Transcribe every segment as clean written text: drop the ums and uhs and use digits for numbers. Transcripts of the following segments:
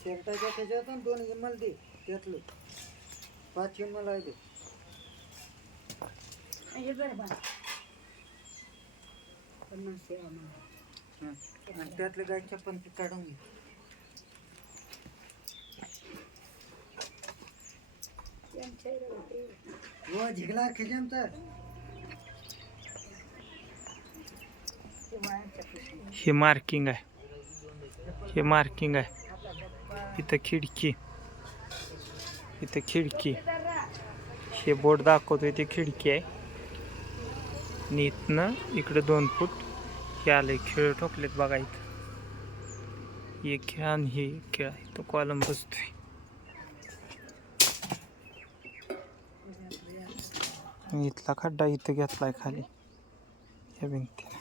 शेरटाच्या त्याच्यातून 2 इमल दे त्यातलं 5 इमल आहे ते हे जर बा 50 आणि त्यातलं गायच्या पण काढून घे वो झिगला खिजमचा हे मार्किंग आहे हे मार्किंग आहे इथं खिडकी इथं खिडकी हे बोर्ड दाखवतोय ते खिडकी आहे आणि इथनं इकडे 2 फूट हे आले खेळ ठोकलेत बघा इथं एक खेळ आणि हे खेळ आहे तो कॉलम बसतोय इथला खड्डा इथं घेतलाय खाली या भिंतीला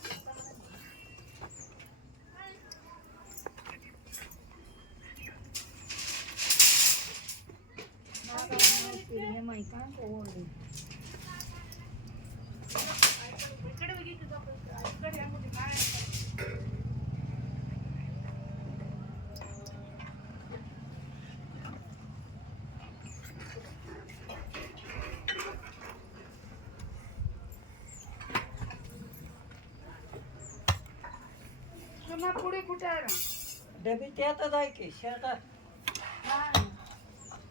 पुढे कुठे आहे डबी त्यातच आहे की शेतात